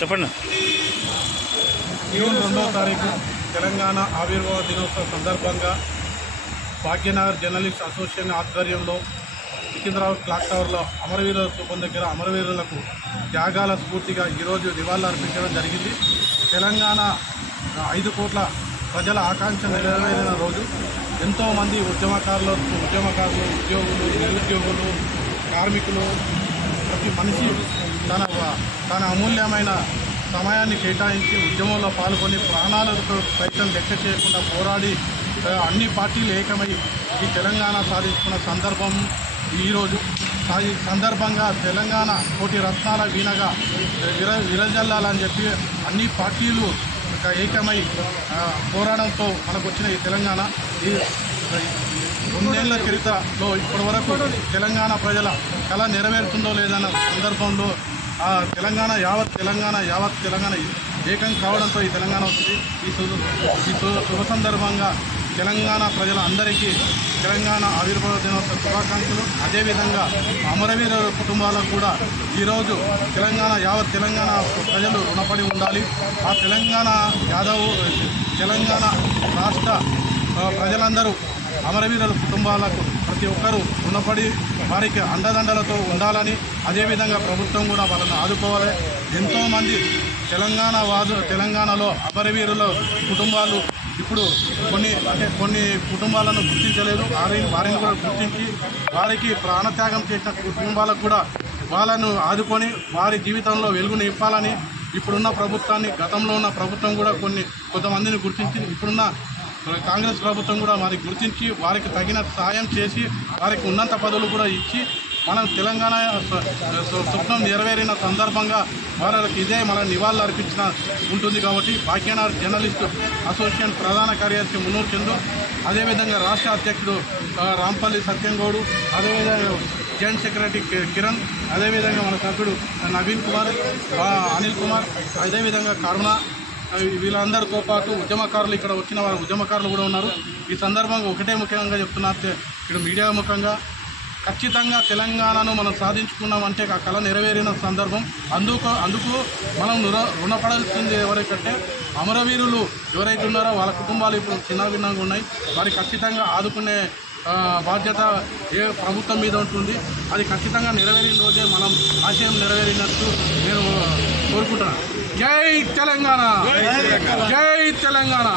చెప్పండి. జూన్ 2వ తారీఖు తెలంగాణ ఆవిర్భావ దినోత్సవ సందర్భంగా భాగ్యనగర్ జర్నలిస్ట్ అసోసియేషన్ ఆధ్వర్యంలో సికింద్రాబాద్ క్లాక్ టవర్లో అమరవీరుల స్థూపం దగ్గర అమరవీరులకు త్యాగాల స్ఫూర్తిగా ఈరోజు నివాళులు అర్పించడం జరిగింది. తెలంగాణ 5 కోట్ల ప్రజల ఆకాంక్ష నెరవేరిన రోజు. ఎంతోమంది ఉద్యోగులు, నిరుద్యోగులు, కార్మికులు, ప్రతి మనిషి తన అమూల్యమైన సమయాన్ని కేటాయించి ఉద్యమంలో పాల్గొని ప్రాణాలకు సైతం లెక్క చేయకుండా పోరాడి అన్ని పార్టీలు ఏకమై ఈ తెలంగాణ సాధించుకున్న సందర్భం ఈరోజు. ఈ సందర్భంగా తెలంగాణ కోటి రత్నాల వీణగా విరజల్లాలని చెప్పి అన్ని పార్టీలు ఏకమై పోరాడంతో మనకు వచ్చిన ఈ తెలంగాణ ఈ 2 ఏళ్ల చరిత్రలో ఇప్పటి వరకు తెలంగాణ ప్రజల కళ నెరవేరుతుందో లేదన్న సందర్భంలో యావత్ తెలంగాణ ఏకం కావడంతో ఈ తెలంగాణ వచ్చింది. ఈ శుభ సందర్భంగా తెలంగాణ ప్రజల అందరికీ తెలంగాణ ఆవిర్భావ దినోత్సవ శుభాకాంక్షలు. అదేవిధంగా అమరవీరుల కుటుంబాలకు కూడా ఈరోజు యావత్ తెలంగాణ ప్రజలు రుణపడి ఉండాలి. ఆ తెలంగాణ రాష్ట్ర ప్రజలందరూ అమరవీరుల కుటుంబాలకు ప్రతి ఒక్కరూ రుణపడి వారికి అండదండలతో ఉండాలని, అదేవిధంగా ప్రభుత్వం కూడా వాళ్ళని ఆదుకోవాలి. ఎంతోమంది తెలంగాణలో అమరవీరుల కుటుంబాలు ఇప్పుడు కొన్ని కుటుంబాలను గుర్తించలేదు. వారిని కూడా గుర్తించి వారికి ప్రాణత్యాగం చేసిన కుటుంబాలకు కూడా వాళ్ళను ఆదుకొని వారి జీవితంలో వెలుగుని ఇవ్వాలని ఇప్పుడున్న ప్రభుత్వాన్ని, గతంలో ఉన్న ప్రభుత్వం కూడా కొంతమందిని గుర్తించి ఇప్పుడున్న కాంగ్రెస్ ప్రభుత్వం కూడా వారికి గుర్తించి వారికి తగిన సాయం చేసి వారికి ఉన్నత పదవులు కూడా ఇచ్చి మనం తెలంగాణ స్వప్నం నెరవేరిన సందర్భంగా వారికి ఇదే మన నివాళులు అర్పించిన ఉంటుంది. కాబట్టి భాగ్యనగర్ జర్నలిస్టు అసోసియేషన్ ప్రధాన కార్యదర్శి మున్నూరు చంద్రు, అదేవిధంగా రాష్ట్ర అధ్యక్షుడు రాంపల్లి సత్యంగౌడు, అదేవిధంగా జాయింట్ సెక్రటరీ కిరణ్, అదేవిధంగా మన సభ్యుడు నవీన్ కుమార్, అనిల్ కుమార్, అదేవిధంగా కరుణ, వీళ్ళందరితో పాటు ఉద్యమకారులు ఇక్కడ వచ్చిన వారు ఉద్యమకారులు కూడా ఉన్నారు. ఈ సందర్భంగా ఒకటే ముఖ్యంగా చెప్తున్నారు, ఇక్కడ మీడియా ముఖంగా ఖచ్చితంగా తెలంగాణను మనం సాధించుకున్నామంటే ఆ కళ నెరవేరిన సందర్భం. అందుకు మనం రుణపడాల్సింది ఎవరికంటే అమరవీరులు ఎవరైతే ఉన్నారో వాళ్ళ కుటుంబాలు ఇప్పుడు చిన్నభిన్నంగా ఉన్నాయి. వారికి ఖచ్చితంగా ఆదుకునే బాధ్యత ఏ ప్రభుత్వం మీద ఉంటుంది. అది ఖచ్చితంగా నెరవేరిన రోజే మనం ఆశయం నెరవేరినట్టు నేను కోరుకుంటున్నాను. జై తెలంగాణ, జై తెలంగాణ.